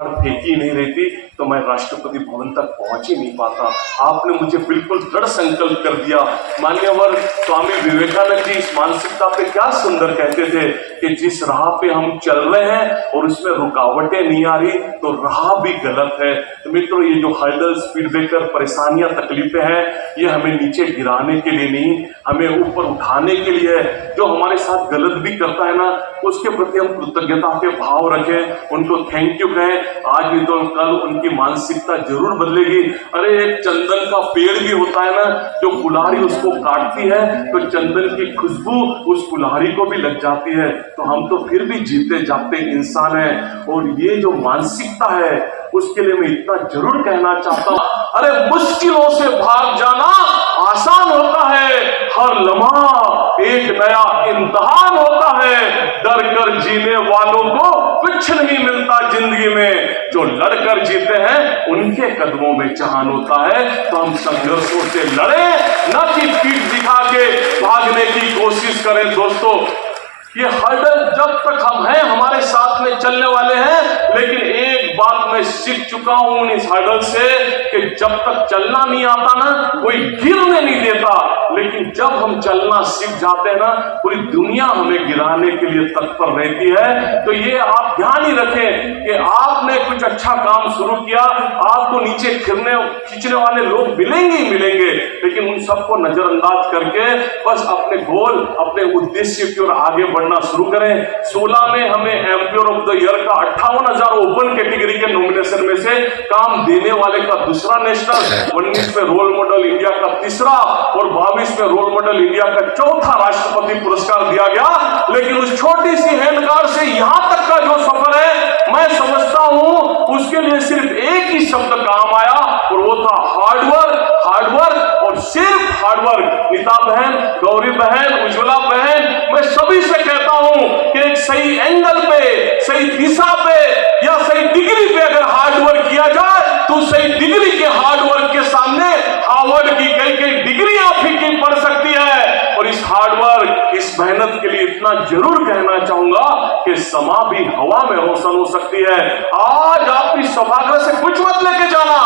फेंकी नहीं रहती तो मैं राष्ट्रपति भवन तक पहुंच ही नहीं पाता। आपने मुझे बिल्कुल दृढ़ संकल्प कर दिया। मान्यवर स्वामी विवेकानंद जी इस मानसिकता पे क्या सुंदर कहते थे कि जिस राह पे हम चल रहे हैं और उसमें रुकावटें नहीं आ रही तो राह भी गलत है। तो मित्रों, ये जो हर्डल, स्पीड ब्रेकर, परेशानियां, तकलीफें हैं, ये हमें नीचे गिराने के लिए नहीं, हमें ऊपर उठाने के लिए है। जो हमारे साथ गलत भी करता है ना, उसके प्रति हम कृतज्ञता के भाव रखें, उनको थैंक यू कहें। आज भी तो कल उनकी मानसिकता जरूर बदलेगी। अरे एक चंदन का पेड़ भी होता है ना, जो कुल्हाड़ी उसको काटती है तो चंदन की खुशबू उस कुल्हाड़ी को भी लग जाती है। तो हम तो फिर भी जीते जागते इंसान हैं। और ये जो मानसिकता है उसके लिए मैं इतना जरूर कहना चाहता हूं, अरे मुश्किलों से भाग जाना आसान होता है, हर लम्हा एक नया इम्तिहान होता है। डर कर जीने वालों को कुछ नहीं मिलता जिंदगी में, जो लड़कर जीते हैं उनके कदमों में जहान होता है। तो हम संघर्षों से लड़े, न कि पीठ दिखा के भागने की कोशिश करें। दोस्तों, ये हर्डल जब तक हम हैं हमारे साथ में चलने वाले हैं, लेकिन एक बात मैं सीख चुका हूं इस हर्डल से कि जब तक चलना नहीं आता ना, कोई गिरने नहीं देता, लेकिन जब हम चलना सीख जाते हैं ना, पूरी दुनिया हमें गिराने के लिए तत्पर रहती है। तो ये आप ध्यान ही रखें कि आपने कुछ अच्छा काम शुरू किया, आपको नीचे खींचने वाले लोग मिलेंगे ही मिलेंगे, लेकिन उन सबको नजरअंदाज करके बस अपने गोल, अपने उद्देश्य की ओर आगे बढ़ना शुरू करें। 16 में हमें एम्पियर ऑफ द ईयर का 58,000 ओपन कैटेगरी के नॉमिनेशन में से काम देने वाले का दूसरा नेशनल, 19 में रोल मॉडल इंडिया का तीसरा और 22 में रोल मॉडल इंडिया का चौथा राष्ट्रपति पुरस्कार दिया गया। लेकिन उस छोटी सी हैंडकार से यहां तक का जो सफर है, मैं समझता हूं उसके लिए सिर्फ एक ही शब्द काम आया और वो था हार्डवर्क। हार्डवर्क और सिर्फ हार्डवर्क। नीता बहन, गौरी बहन, उज्ज्वला बहन, मैं सभी से कहता हूं कि एक सही एंगल पे, सही दिशा पे या सही डिग्री पे अगर हार्डवर्क किया जाए तो सही डिग्री के हार्डवर्क के सामने हार्वर्ड की कई डिग्रियां फीकी पड़ सकती है। और इस हार्डवर्क, इस मेहनत के लिए इतना जरूर कहना चाहूंगा कि समा भी हवा में रोशन हो सकती है। आज आप इस सभागृह से कुछ मत लेके जाना,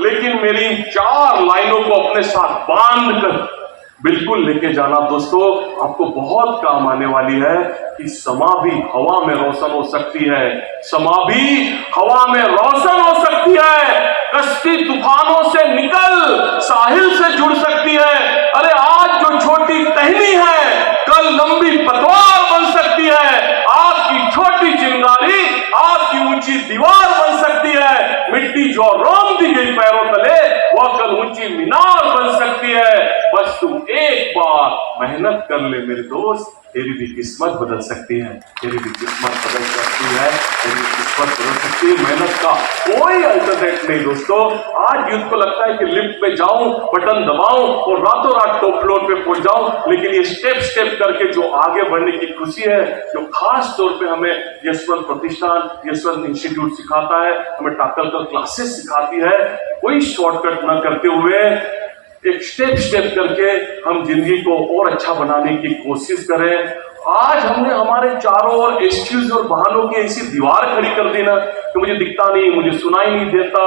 लेकिन मेरी 4 लाइनों को अपने साथ बांध कर बिल्कुल लेके जाना। दोस्तों, आपको बहुत काम आने वाली है कि समा भी हवा में रोशन हो सकती है। समा भी हवा में रोशन हो सकती है। कश्ती तूफानों से निकल साहिल से जुड़ सकती है। अरे आज जो छोटी टहनी है, कल लंबी पतवार बन सकती है। आपकी छोटी चिंगारी आपकी ऊंची दीवार बन सकती है। मिट्टी जो रोम दी गई पैरों तले, वह कल ऊंची मीनार बन सकती है। बस तुम एक बार मेहनत कर ले मेरे दोस्त, तेरी भी किस्मत बदल सकती है। तेरी भी किस्मत बदल सकती है। तेरी भी किस्मत बदल सकती है। मेहनत का कोई अल्टरनेट नहीं दोस्तों। आज युद्ध को लगता है कि लिफ्ट में जाऊं, बटन दबाऊं और रातों रात टॉप फ्लोर पे पहुंच जाऊं, लेकिन ये स्टेप करके जो आगे बढ़ने की खुशी है, जो खास तौर पे हमें यशवंत प्रतिष्ठान, यशवंत इंस्टीट्यूट सिखाता है, हमें टाकलकर क्लासेस सिखाती है, कोई शॉर्टकट ना करते हुए एक स्टेप करके हम जिंदगी को और अच्छा बनाने की कोशिश करें। आज हमने हमारे चारों ओर एक्सक्यूज और बहानों की ऐसी दीवार खड़ी कर दी ना कि मुझे दिखता नहीं, मुझे सुनाई नहीं देता,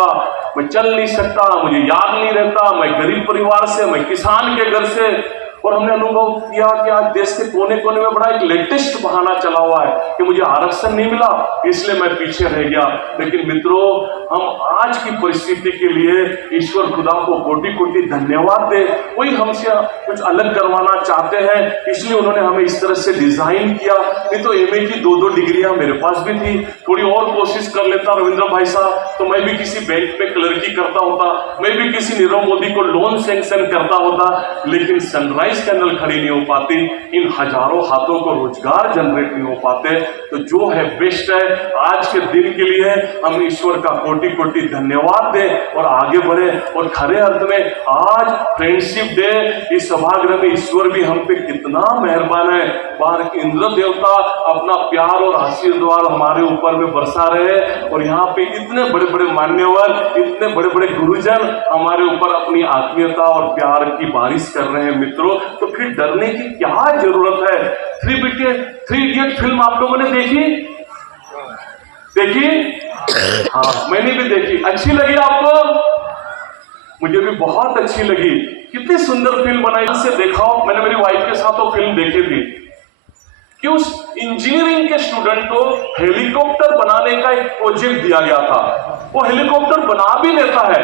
मैं चल नहीं सकता, मुझे याद नहीं रहता, मैं गरीब परिवार से, मैं किसान के घर से। और हमने अनुभव किया कि आज देश के कोने कोने में बड़ा एक लेटेस्ट बहाना चला हुआ है कि मुझे आरक्षण नहीं मिला इसलिए मैं पीछे रह गया। लेकिन मित्रों, हम आज की परिस्थिति के लिए ईश्वर खुदा को कोटि धन्यवाद दे। कोई हमसे कुछ अलग करवाना चाहते हैं, इसलिए उन्होंने हमें इस तरह से डिजाइन किया। नहीं तो एमए की 2 डिग्रियां मेरे पास भी थी, थोड़ी और कोशिश कर लेता रविंद्र भाई साहब तो मैं भी किसी बैंक में क्लर्की करता होता, मैं भी किसी नीरव मोदी को लोन सैंक्शन करता होता। लेकिन सनराइज कैंडल खड़ी नहीं हो पाती, इन हजारों हाथों को रोजगार जनरेट नहीं हो पाते। तो जो है बेस्ट है आज के दिन के लिए हम ईश्वर का कोटि धन्यवाद दें और आगे बढ़े। और खरे अर्थ में आज फ्रेंडशिप डे, इस सभागृह में ईश्वर भी हम पे कितना मेहरबान है। बाहर इंद्र देवता अपना प्यार और आशीर्वाद हमारे ऊपर में बरसा रहे और यहाँ पे इतने बड़े बड़े मान्यवर, इतने बड़े बड़े गुरुजन हमारे ऊपर अपनी आत्मीयता और प्यार की बारिश कर रहे हैं। मित्रों, तो फिर डरने की क्या जरूरत है। 3 इडियट फिल्म आप लोगों ने देखी? हाँ, मैंने भी देखी। अच्छी लगी आपको? मुझे भी बहुत अच्छी लगी। कितनी सुंदर फिल्म बनाई से देखा। मैंने मेरी वाइफ के साथ वो फिल्म देखी थी कि उस इंजीनियरिंग के स्टूडेंट को हेलीकॉप्टर बनाने का एक प्रोजेक्ट दिया गया था। वो हेलीकॉप्टर बना भी लेता है,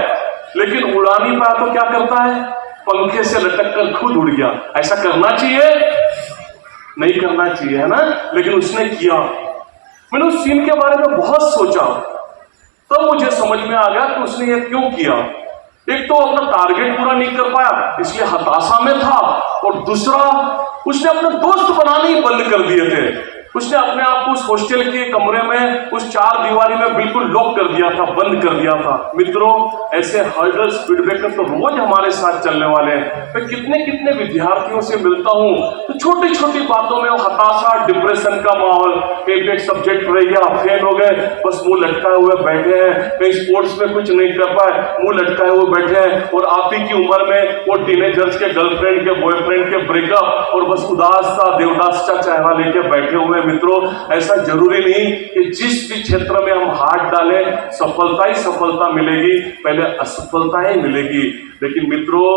लेकिन उड़ा नहीं पाया तो क्या करता है, पंखे से लटक कर खुद उड़ गया। ऐसा करना चाहिए? नहीं करना चाहिए, है ना? लेकिन उसने किया। मैंने उस सीन के बारे में बहुत सोचा, तब मुझे समझ में आ गया कि उसने ये क्यों किया। एक तो अपना टारगेट पूरा नहीं कर पाया, इसलिए हताशा में था, और दूसरा उसने अपने दोस्त बनाने ही बंद कर दिए थे। उसने अपने आप को उस हॉस्टल के कमरे में, उस चार दीवारी में बिल्कुल लॉक कर दिया था, बंद कर दिया था। मित्रों, ऐसे हर्डल्स, स्पीड ब्रेकर तो रोज हमारे साथ चलने वाले हैं। मैं कितने कितने विद्यार्थियों से मिलता हूँ तो छोटी छोटी बातों में वो हताशा, डिप्रेशन का माहौल, एक सब्जेक्ट रह गया, फेल हो गए, बस मुंह लटकाए हुए बैठे हैं, कहीं स्पोर्ट्स में कुछ नहीं कर पाए, मुंह लटकाए हुए बैठे हैं, और आप ही की उम्र में वो टीनेजर्स के गर्लफ्रेंड के, बॉयफ्रेंड के ब्रेकअप, और बस उदास सा, देवदास सा चेहरा लेके बैठे हुए। मित्रों, ऐसा जरूरी नहीं कि जिस भी क्षेत्र में हम हाथ डालें सफलता ही सफलता मिलेगी, पहले असफलता ही मिलेगी। लेकिन मित्रों,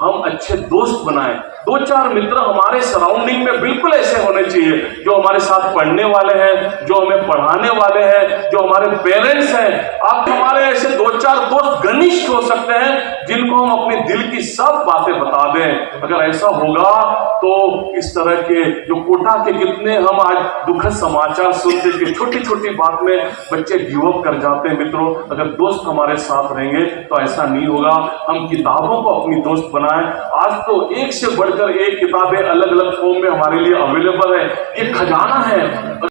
हम अच्छे दोस्त बनाएं। दो चार मित्र हमारे सराउंडिंग में बिल्कुल ऐसे होने चाहिए जो हमारे साथ पढ़ने वाले हैं, जो हमें पढ़ाने वाले हैं, जो हमारे पेरेंट्स हैं। आप हमारे ऐसे दो चार दोस्त घनिष्ठ हो सकते हैं जिनको हम अपने दिल की सब बातें बता दें। अगर ऐसा होगा तो इस तरह के जो कोटा के कितने हम आज दुखद समाचार सुनते कि छोटी छोटी बात में बच्चे गिव अप कर जाते हैं। मित्रों, अगर दोस्त हमारे साथ रहेंगे तो ऐसा नहीं होगा। हम किताबों को अपनी दोस्त बनाएं। आज तो एक से बढ़कर एक किताबें अलग अलग फॉर्म में हमारे लिए अवेलेबल है। ये खजाना है।